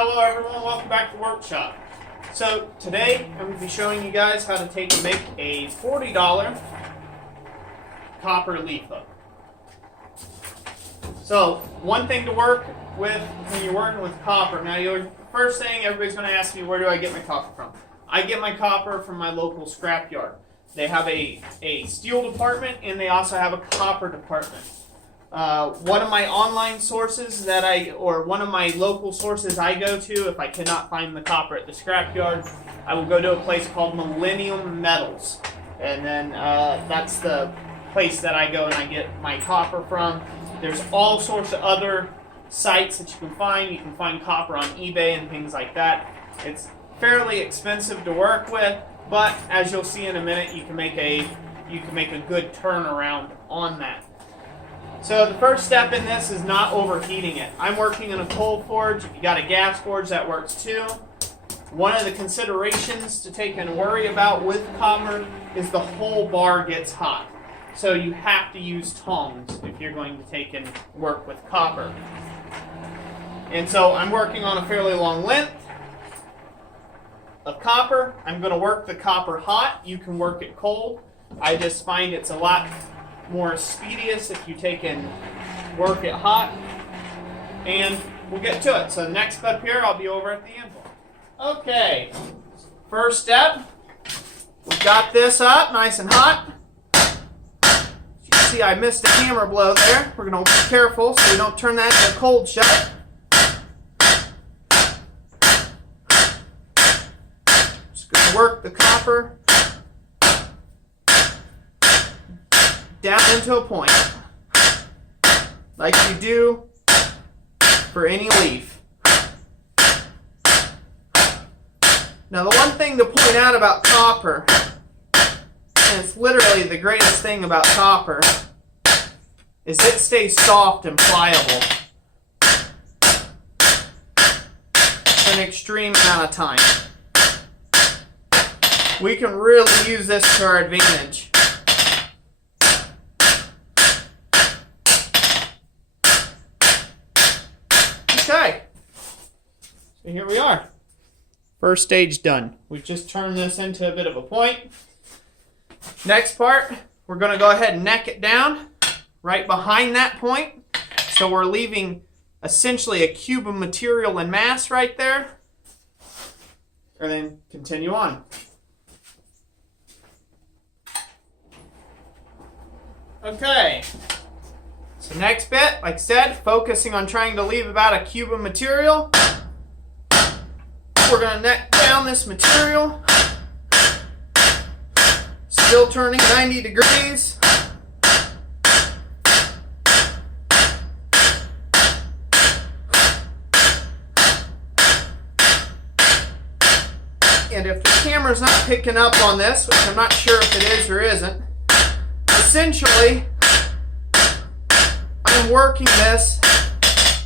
Hello everyone, welcome back to the workshop. So today I'm going to be showing you guys how to make a $40 copper leaf hook. So one thing to work with when you're working with copper, now first thing everybody's going to ask me, where do I get my copper from? I get my copper from my local scrapyard. They have a steel department and they also have a copper department. One of my online sources one of my local sources I go to, if I cannot find the copper at the scrapyard, I will go to a place called Millennium Metals. And then that's the place that I go and I get my copper from. There's all sorts of other sites that you can find. You can find copper on eBay and things like that. It's fairly expensive to work with, but as you'll see in a minute, you can make a good turnaround on that. So the first step in this is not overheating it. I'm working in a coal forge. If you got a gas forge, that works too. One of the considerations to take and worry about with copper is the whole bar gets hot. So you have to use tongs if you're going to take and work with copper. And so I'm working on a fairly long length of copper. I'm going to work the copper hot. You can work it cold. I just find it's a lot more expeditious if you take and work it hot, and we'll get to it. So the next step here, I'll be over at the anvil. Okay, first step, we got this up nice and hot. As you can see, I missed a hammer blow there. We're going to be careful so we don't turn that into a cold shut. Just going to work the copper down into a point, like you do for any leaf. Now the one thing to point out about copper, and it's literally the greatest thing about copper, is it stays soft and pliable for an extreme amount of time. We can really use this to our advantage. Okay, so here we are. First stage done. We've just turned this into a bit of a point. Next part, we're going to go ahead and neck it down right behind that point. So we're leaving essentially a cube of material and mass right there. And then continue on. Okay. So next bit, like I said, focusing on trying to leave about a cube of material. We're going to neck down this material. Still turning 90 degrees. And if the camera's not picking up on this, which I'm not sure if it is or isn't, essentially, I'm working this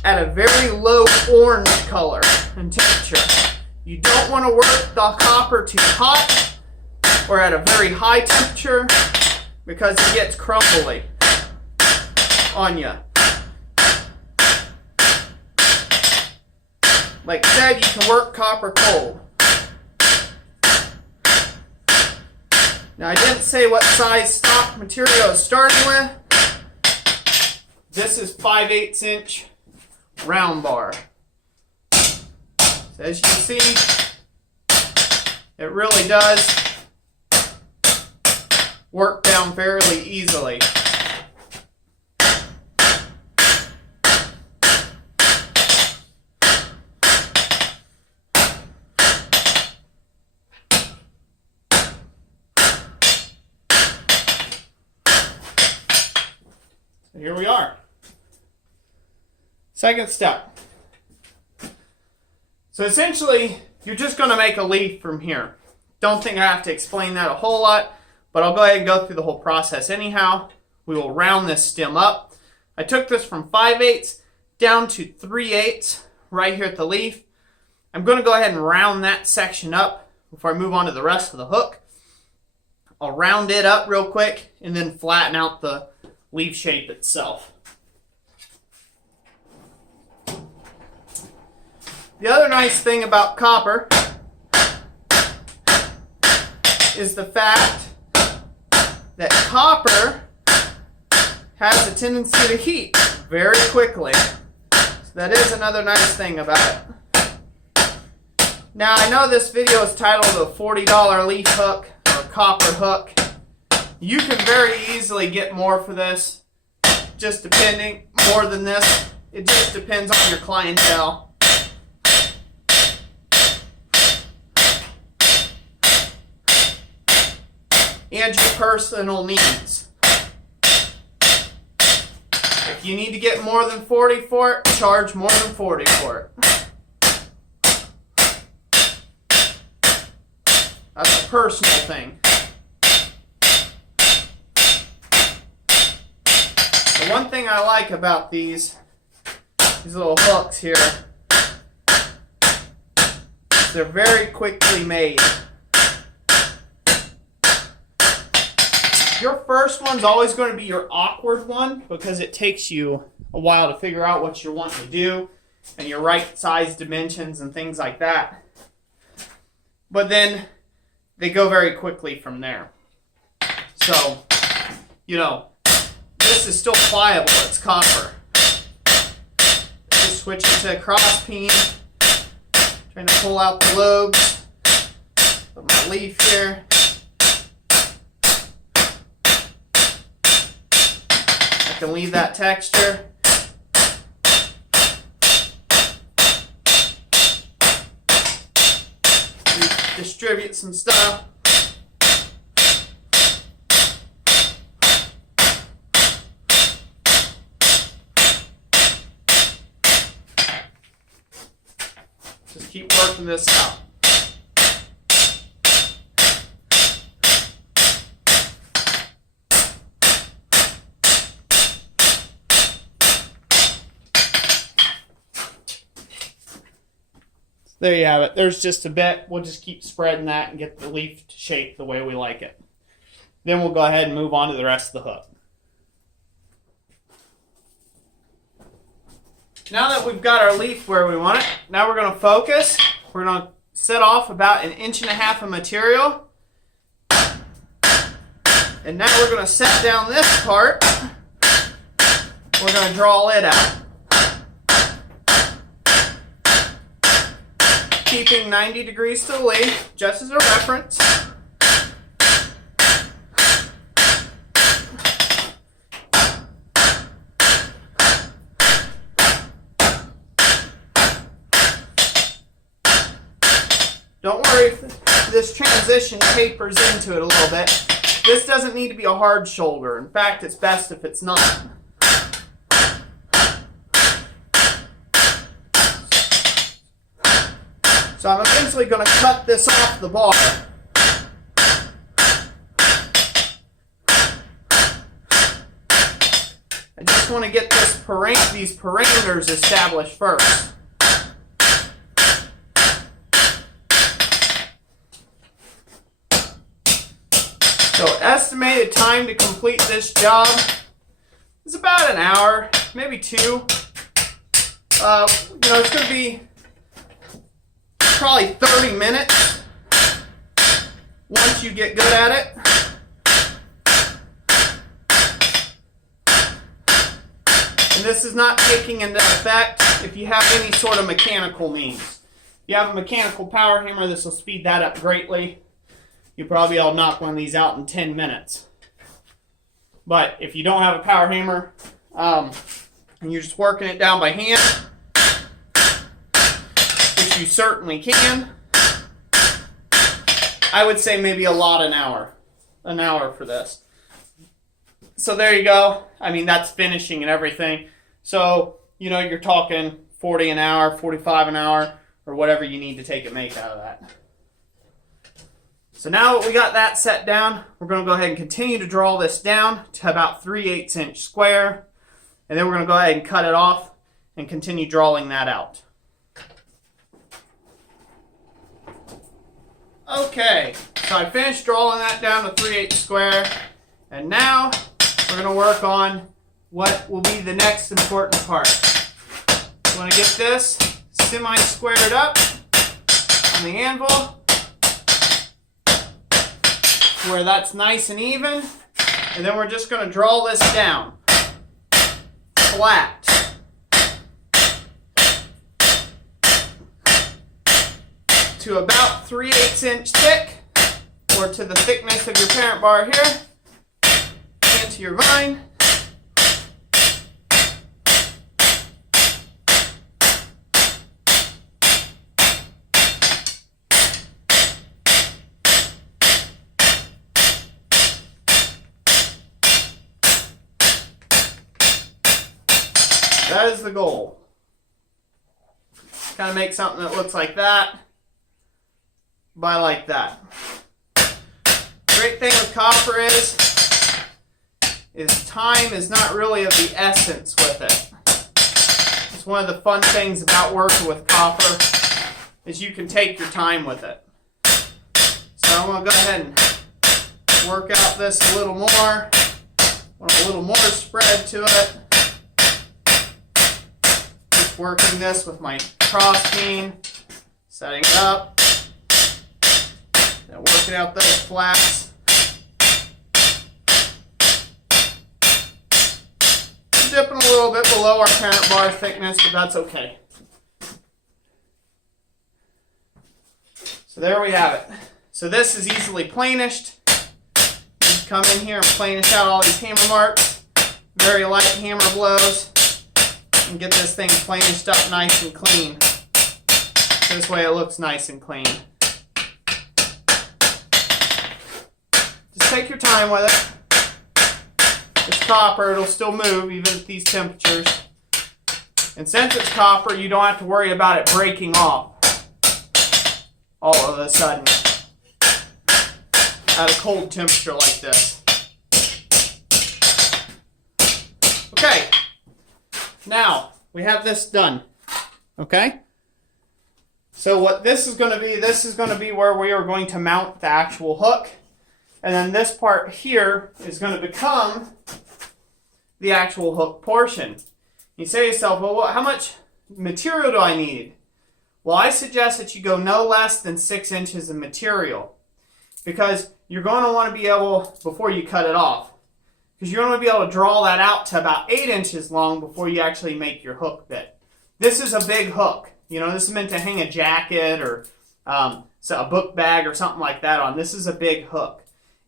at a very low orange color and temperature. You don't want to work the copper too hot or at a very high temperature because it gets crumbly on you. Like I said, you can work copper cold. Now I didn't say what size stock material is starting with. This is 5/8 inch round bar. So as you can see, it really does work down fairly easily. So here we are. Second step. So essentially, you're just going to make a leaf from here. Don't think I have to explain that a whole lot, but I'll go ahead and go through the whole process anyhow. We will round this stem up. I took this from 5/8 down to 3/8 right here at the leaf. I'm going to go ahead and round that section up before I move on to the rest of the hook. I'll round it up real quick and then flatten out the leaf shape itself. The other nice thing about copper is the fact that copper has a tendency to heat very quickly. So that is another nice thing about it. Now I know this video is titled a $40 leaf hook or copper hook. You can very easily get more for this, just depending, more than this. It just depends on your clientele. And your personal needs. If you need to get more than 40 for it, charge more than 40 for it. That's a personal thing. The one thing I like about these little hooks here is they're very quickly made. Your first one's always going to be your awkward one because it takes you a while to figure out what you're wanting to do and your right size dimensions and things like that. But then they go very quickly from there. So, you know, this is still pliable. It's copper. Just switch it to a cross peen. Trying to pull out the lobes. Put my leaf here. I can leave that texture. Distribute some stuff. Just keep working this out. There you have it. There's just a bit. We'll just keep spreading that and get the leaf to shape the way we like it. Then we'll go ahead and move on to the rest of the hook. Now that we've got our leaf where we want it, now we're going to focus. We're going to set off about 1.5 inches of material. And now we're going to set down this part. We're going to draw it out. Keeping 90 degrees to the leaf, just as a reference. Don't worry if this transition tapers into it a little bit. This doesn't need to be a hard shoulder. In fact, it's best if it's not. So I'm eventually going to cut this off the bar. I just want to get these parameters established first. So estimated time to complete this job is about an hour, maybe 2. It's going to be probably 30 minutes once you get good at it. And this is not taking into effect if you have any sort of mechanical means. If you have a mechanical power hammer, this will speed that up greatly. You'll probably be able to knock one of these out in 10 minutes. But if you don't have a power hammer and you're just working it down by hand, you certainly can. I would say maybe an hour for this. So there you go. I mean, that's finishing and everything. So, you're talking 40 an hour, 45 an hour, or whatever you need to take and make out of that. So now that we got that set down, we're going to go ahead and continue to draw this down to about 3/8 inch square. And then we're going to go ahead and cut it off and continue drawing that out. Okay, so I finished drawing that down to 3/8 square, and now we're going to work on what will be the next important part. You want to get this semi-squared up on the anvil where that's nice and even. And then we're just going to draw this down flat. To about 3/8 inch thick, or to the thickness of your parent bar here, into your vine. That is the goal. Kind of make something that looks like that by like that. Great thing with copper is time is not really of the essence with it. It's one of the fun things about working with copper is you can take your time with it. So I'm going to go ahead and work out this a little more. Want a little more spread to it. Just working this with my cross beam, setting it up. Working out those flats. Dipping a little bit below our parent bar thickness, but that's okay. So there we have it. So this is easily planished. Just come in here and planish out all these hammer marks. Very light hammer blows. And get this thing planished up nice and clean. This way it looks nice and clean. Take your time with it. It's copper, it'll still move even at these temperatures. And since it's copper, you don't have to worry about it breaking off all of a sudden at a cold temperature like this. Okay, now we have this done. Okay? So what this is going to be where we are going to mount the actual hook. And then this part here is going to become the actual hook portion. You say to yourself, well, how much material do I need? Well, I suggest that you go no less than 6 inches of material. Because you're going to want to be able, before you cut it off, because you're going to be able to draw that out to about 8 inches long before you actually make your hook bit. This is a big hook. You know, this is meant to hang a jacket or so a book bag or something like that on. This is a big hook.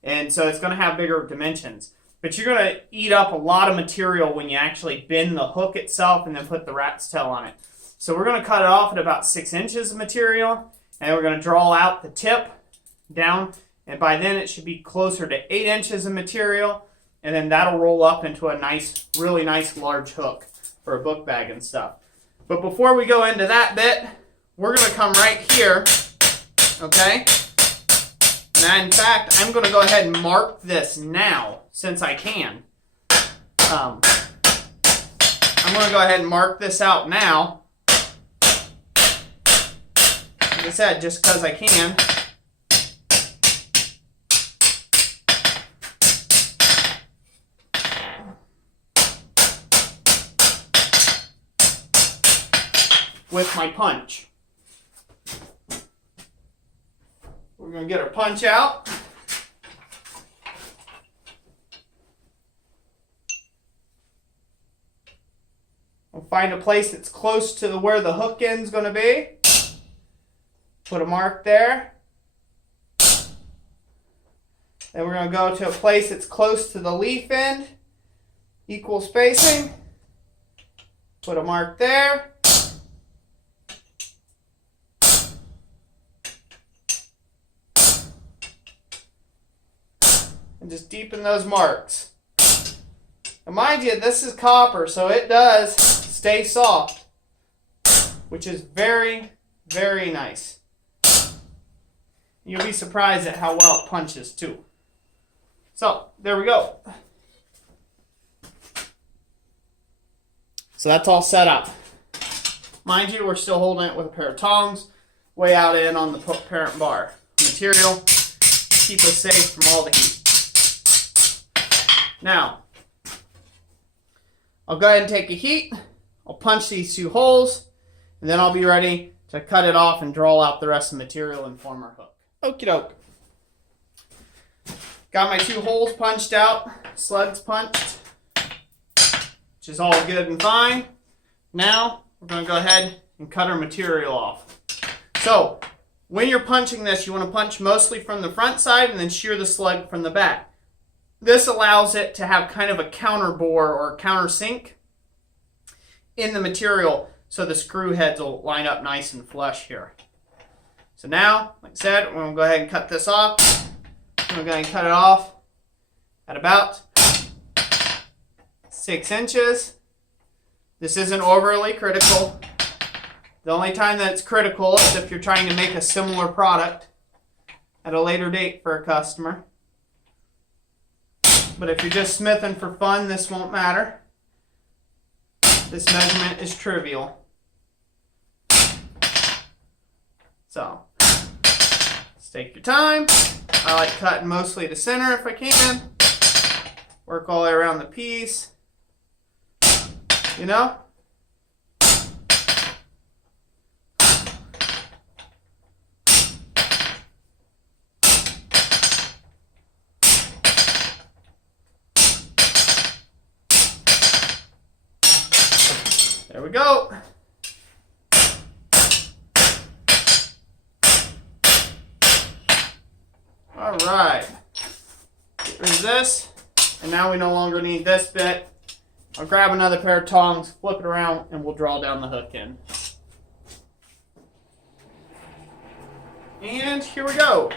And so it's going to have bigger dimensions. But you're going to eat up a lot of material when you actually bend the hook itself and then put the rat's tail on it. So we're going to cut it off at about 6 inches of material. And we're going to draw out the tip down. And by then it should be closer to 8 inches of material. And then that'll roll up into a nice, really nice large hook for a book bag and stuff. But before we go into that bit, we're going to come right here. Okay? And in fact, I'm going to go ahead and mark this now, since I can. I'm going to go ahead and mark this out now. Like I said, just because I can. With my punch. We're going to get our punch out. We'll find a place that's close to where the hook end's going to be. Put a mark there. Then we're going to go to a place that's close to the leaf end. Equal spacing. Put a mark there. And just deepen those marks. And mind you, this is copper, so it does stay soft, which is very, very nice. You'll be surprised at how well it punches too. So, there we go. So that's all set up. Mind you, we're still holding it with a pair of tongs, way out in on the parent bar. Material, keep us safe from all the heat. Now, I'll go ahead and take a heat. I'll punch these two holes, And then I'll be ready to cut it off and draw out the rest of the material and form our hook. Okie doke. Got my 2 holes punched out, slugs punched, which is all good and fine. Now we're going to go ahead and cut our material off. So when you're punching this, you want to punch mostly from the front side and then shear the slug from the back. This allows it to have kind of a counter bore or countersink in the material, so the screw heads will line up nice and flush here. So now, like I said, we're going to go ahead and cut this off. I'm going to go ahead and cut it off at about 6 inches. This isn't overly critical. The only time that it's critical is if you're trying to make a similar product at a later date for a customer. But if you're just smithing for fun, this won't matter. This measurement is trivial. So, just take your time. I like cutting mostly to center if I can. Work all the way around the piece. You know? There we go. All right. Get rid of this. And now we no longer need this bit. I'll grab another pair of tongs, flip it around, and we'll draw down the hook in. And here we go.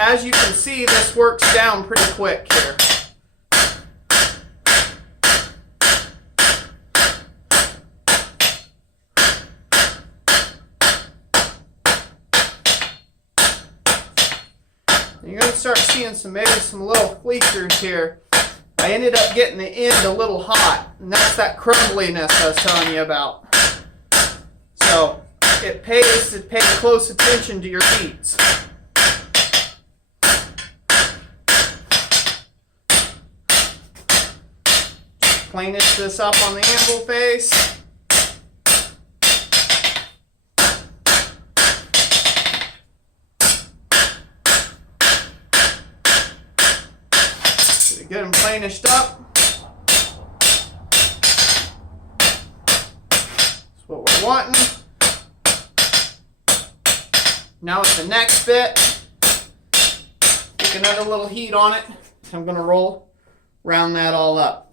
As you can see, this works down pretty quick here. You're going to start seeing maybe some little fleekers here. I ended up getting the end a little hot, and that's that crumbliness I was telling you about. So it pays to pay close attention to your beats. Planish this up on the anvil face. Get them planished up. That's what we're wanting. Now with the next bit, take another little heat on it. I'm going to round that all up.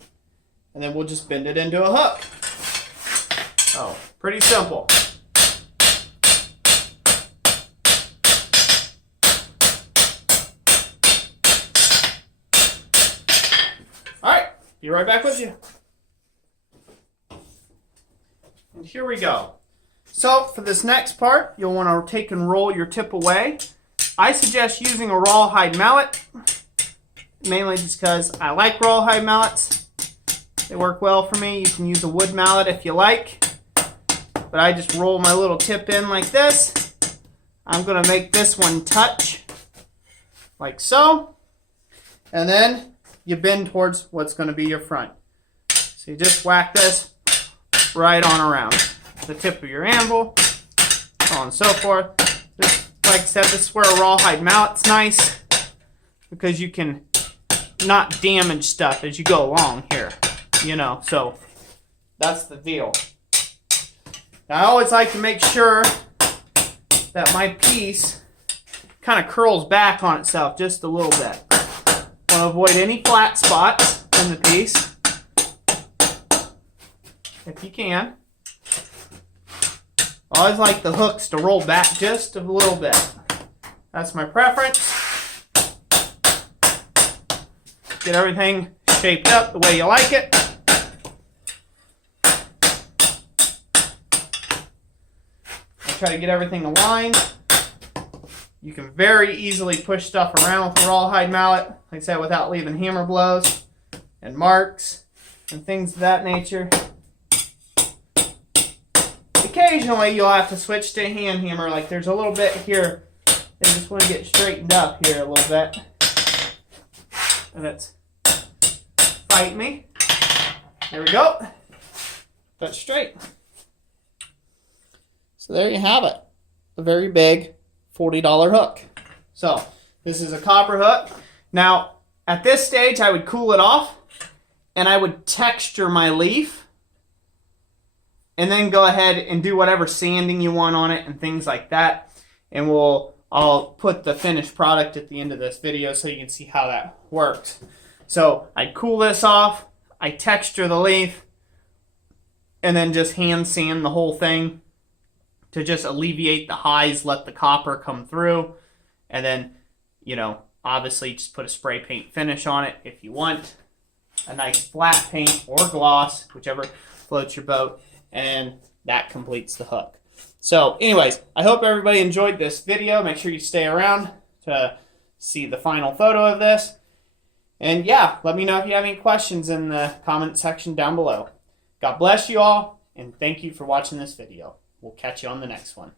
And then we'll just bend it into a hook. Oh, pretty simple. All right, be right back with you. And here we go. So for this next part, you'll want to take and roll your tip away. I suggest using a rawhide mallet, mainly just because I like rawhide mallets. They work well for me. You can use a wood mallet if you like. But I just roll my little tip in like this. I'm going to make this one touch. Like so. And then you bend towards what's going to be your front. So you just whack this right on around the tip of your anvil. So on and so forth. Just, like I said, this is where a rawhide mallet's nice. Because you can not damage stuff as you go along here. You know, so that's the deal. Now, I always like to make sure that my piece kind of curls back on itself just a little bit. Want to avoid any flat spots in the piece, if you can. I always like the hooks to roll back just a little bit. That's my preference. Get everything shaped up the way you like it. Try to get everything aligned. You can very easily push stuff around with a rawhide mallet, like I said, without leaving hammer blows and marks and things of that nature. Occasionally you'll have to switch to a hand hammer, like there's a little bit here. I just want to get straightened up here a little bit. And it's fighting me. There we go. That's straight. So there you have it. A very big $40 hook. So this is a copper hook. Now at this stage I would cool it off and I would texture my leaf and then go ahead and do whatever sanding you want on it and things like that. And I'll put the finished product at the end of this video so you can see how that works. So I cool this off, I texture the leaf, and then just hand sand the whole thing to just alleviate the highs, let the copper come through, and then, you know, obviously just put a spray paint finish on it if you want, a nice flat paint or gloss, whichever floats your boat, and that completes the hook. So anyways, I hope everybody enjoyed this video. Make sure you stay around to see the final photo of this. And yeah, let me know if you have any questions in the comment section down below. God bless you all, and thank you for watching this video. We'll catch you on the next one.